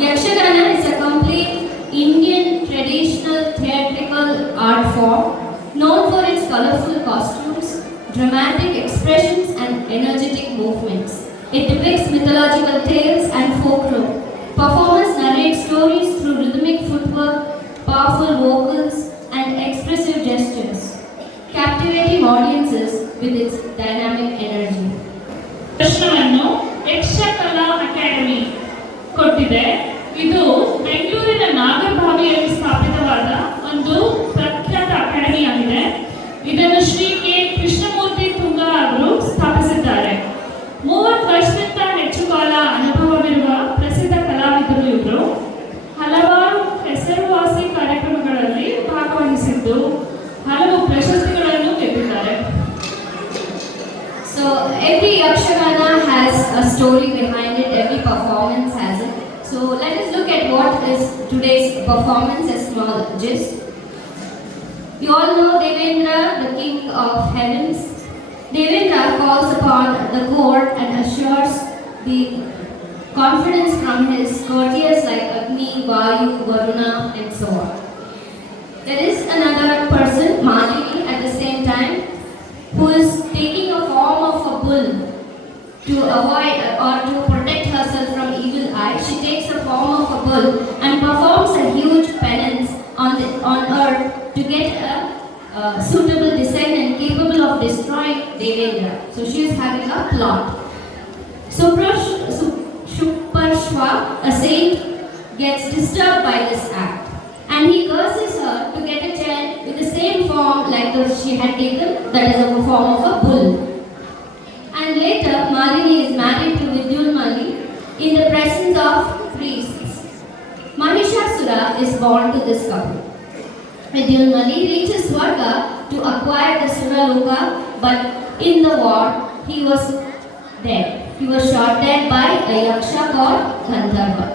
Yakshagana is a complete Indian traditional theatrical art form known for its colorful costumes, dramatic expressions and energetic movements. It depicts mythological tales and folklore. Performers narrate stories through rhythmic footwork, powerful vocals and expressive gestures, captivating audiences with its dynamic energy. ಪ್ರಶ್ನವನ್ನು Yakshakala academy ಕೊಟ್ಟಿದೆ. ಇದು ಬೆಂಗಳೂರಿನ ನಾಗರಭಾವಿಯಲ್ಲಿ ಸ್ಥಾಪಿತವಾದ ಒಂದು ಪ್ರಖ್ಯಾತ ಅಕಾಡೆಮಿಯಾಗಿದೆ. ಇದನ್ನು Shri K Krishnamurthy Tunga ಅವರು ಸ್ಥಾಪಿಸಿದ್ದಾರೆ. 30 ವರ್ಷಕ್ಕಿಂತ ಹೆಚ್ಚು ಕಾಲ ಅನುಭವವಿರುವ ಪ್ರಸಿದ್ಧ ಕಲಾವಿದರು ಇವರು. ಹಲವಾರು ಹೆಸರುವಾಸಿ ಕಾರ್ಯಕ್ರಮಗಳಲ್ಲಿ ಭಾಗವಹಿಸಿದ್ದು ಹಲವು ಪ್ರಶಸ್ತಿಗಳನ್ನು ಗೆದ್ದಿದ್ದಾರೆ. So every Yakshagana has a story behind it, every performance has it. So let us look at what is today's performance as small gist. You all know Devendra, the king of heavens. Devendra calls upon the court and assures the confidence from his courtiers like Agni, Vayu, Varuna and so on. There is another person, Malini, at the same time, who is taking a form of a bull to avoid or to protect herself from evil eye. She takes the form of a bull and performs a huge penance on earth to get a suitable descendant capable of destroying Devendra. So she is having a plot. Shuparshva, a saint, gets disturbed by this act and he curses her to get a child with the same form like she had taken, that is a form of a bull. And later Malini is married to Vidyulmali in the presence of priests. Mahishasura is born to this couple. Vidyulmali reaches Swarga to acquire the Suraloka, but in the war he was dead. He was shot dead by a yaksha called Gandharva.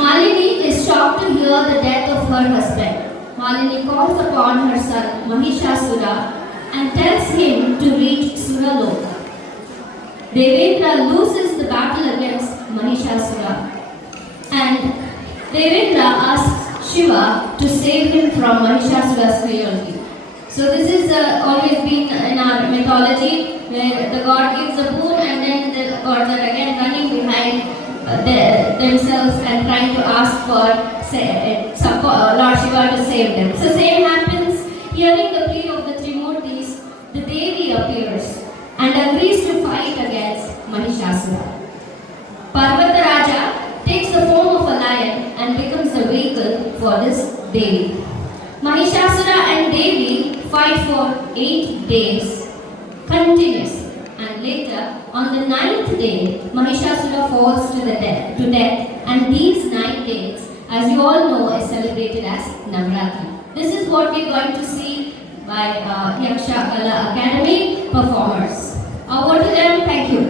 Malini is shocked to hear the death of her husband. Malini calls upon her son Mahishasura and tells him to reach Suraloka. Devendra loses the battle against Mahishasura and Devendra asks Shiva to save him from Mahishasura's cruelty. So this is always been in our mythology where the god gives a boon and then the gods are again running behind themselves and trying to ask for Lord Shiva to save them. So same happens. Hearing the plea of the Trimurtis, the Devi appears and agrees to fight against Mahishasura. Parvataraja takes the form of a lion and becomes the vehicle for this Devi. Mahishasura and Devi fight for 8 days continuous. And later, on the 9th day, Mahishasura falls to death. And these 9 days, as you all know, is celebrated as Navratri. This is what we are going to see by Yakshagana Academy performers. Over to them. Thank you.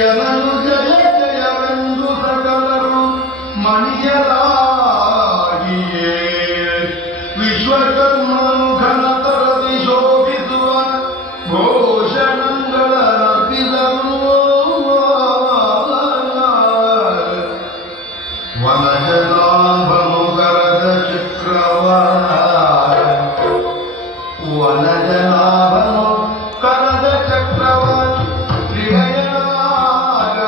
ಎನನು ಜಯ ಜಯವೆಂದು ಸಕಲರು ಮಣಿಯಲಾಗಿಯೇ ವಿಶ್ವಕರ್ಮನು ಘನತರದಿ ಶೋಭಿಸುವ ಘೋಷಣಗಳ ರಪಿದರು ವನಜನಾಭನು ಕರದ ಚಕ್ರವ ವನಜನಾಭನು ಕರದ ಚಕ್ರವ ತ್ರಿನಯನಾಗ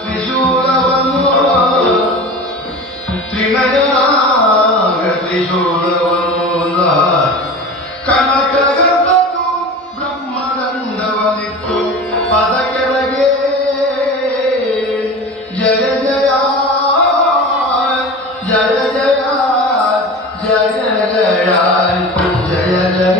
ತ್ರಿಶೂಲವನ್ನು ಕನಕಗತನು ಬ್ರಹ್ಮದಂಡವನಿತ್ತು ಪದ ಕೆಳಗೆ ಜಯ ಜಯ ಜಯ ಜಯ ಜಯ ಜಯ ಜಯ ಜಯ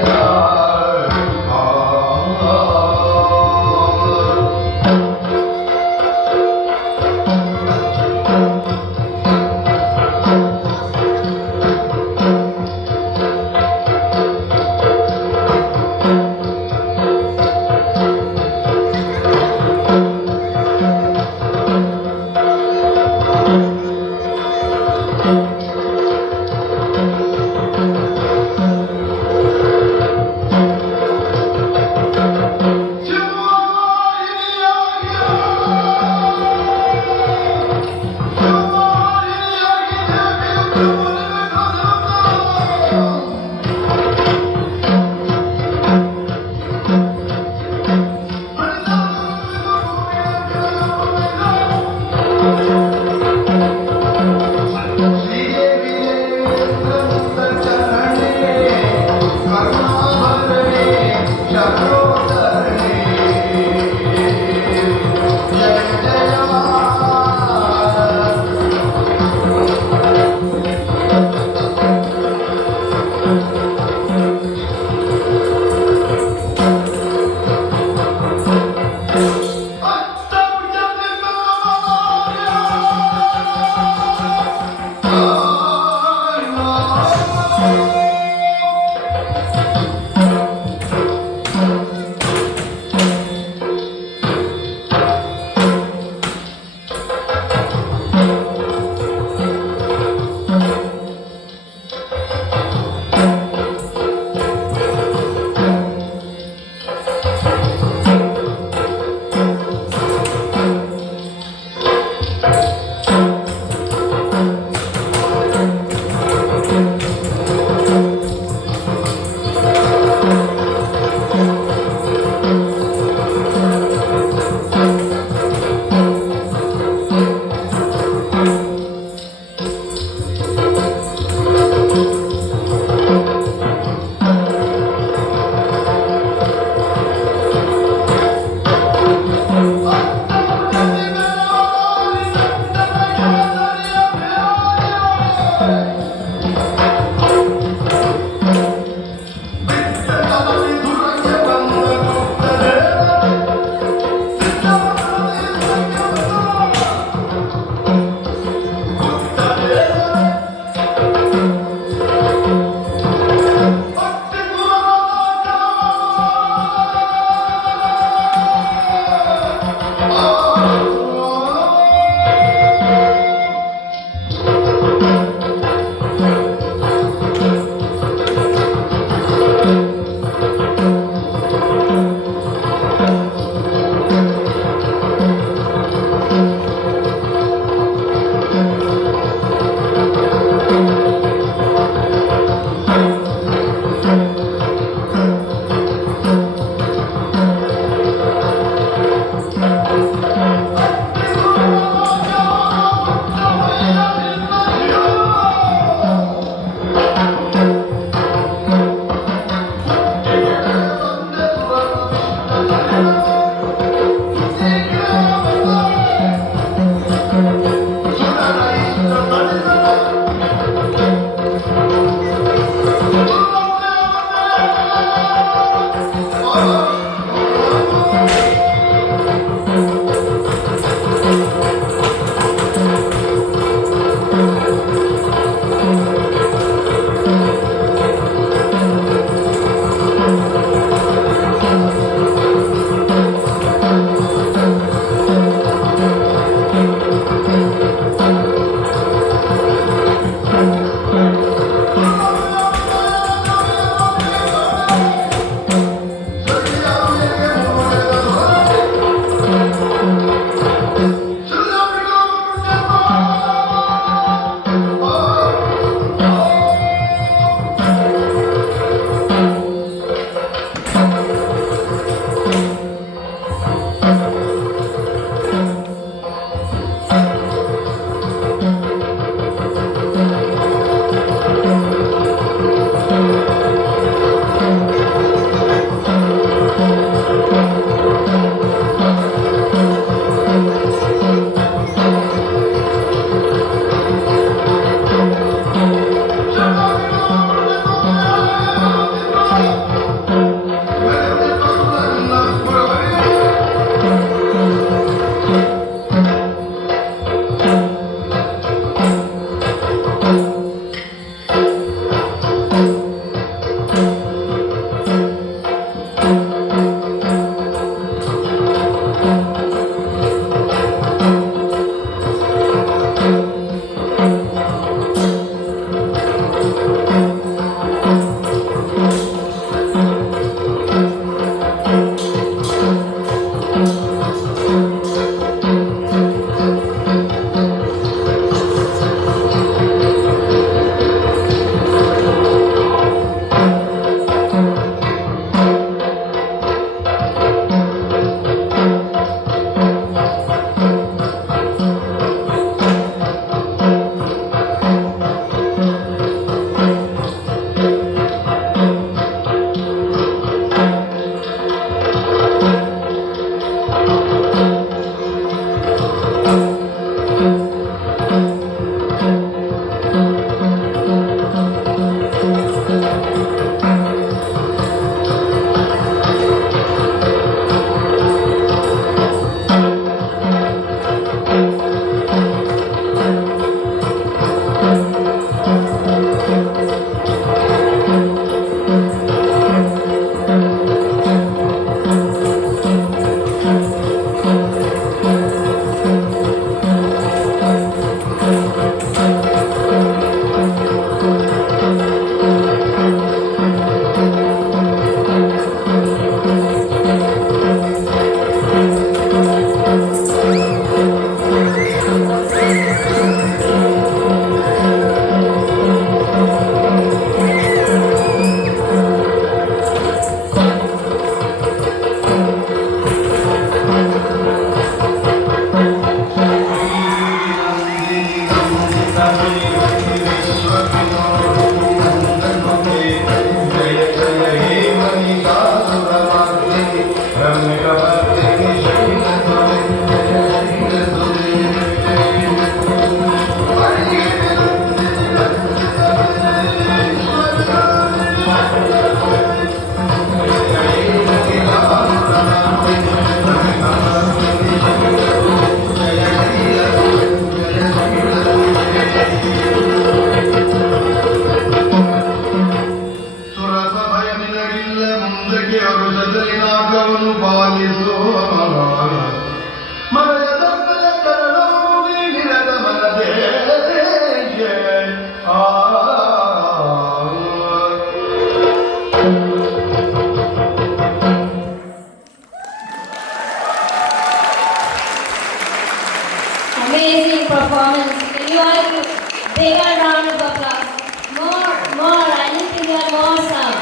amazing performance. Can you all give bigger round of applause? More. I need to hear more sound.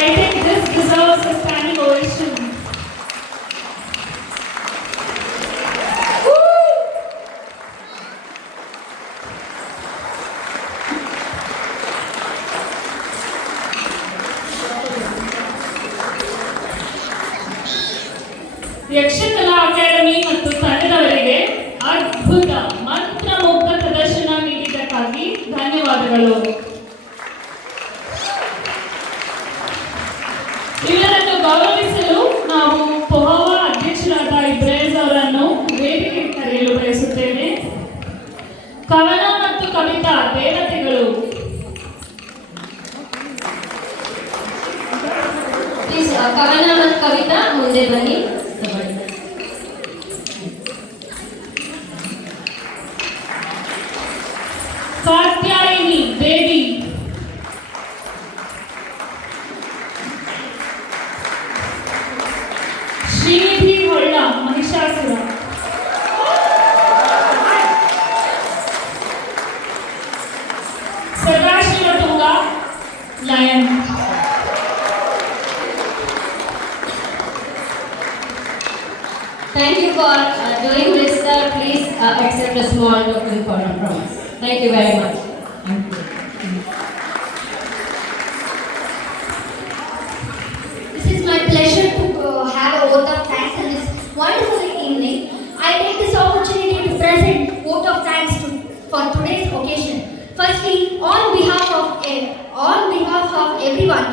I think this deserves a standing ovation. Yakshakala academy ಮತ್ತು ತಂಡದವರಿಗೆ ಅದ್ಭುತ ಮಂತ್ರಮುಗ್ಧ ಪ್ರದರ್ಶನ ನೀಡಿದ್ದಕ್ಕಾಗಿ ಧನ್ಯವಾದಗಳು. ಇವರನ್ನು ಗೌರವಿಸಲು ನಾವು ಪೊಹಾವಾ ಅಧ್ಯಕ್ಷರಾದ ಇಬ್ರೇಜ್ ಅವರನ್ನು ವೇದಿಕೆಗೆ ಕರೆಯಲು ಬಯಸುತ್ತೇವೆ. ಕವನ ಮತ್ತು ಕವಿತಾ ದೇವತೆಗಳು, ಪ್ಲೀಸ್ ಕವನ ಮತ್ತು ಕವಿತಾ ಮುಂದೆ ಬನ್ನಿ. Katyayini Devi, Shrinidhi Holla Mahishasura, Sadashiva Tunga lion. Thank you for doing this, sir. Please accept a small token from us. Thank you very much. This is my pleasure to have a vote of thanks on this wonderful evening. I take this opportunity to present vote of thanks for today's occasion. Firstly, on behalf of everyone,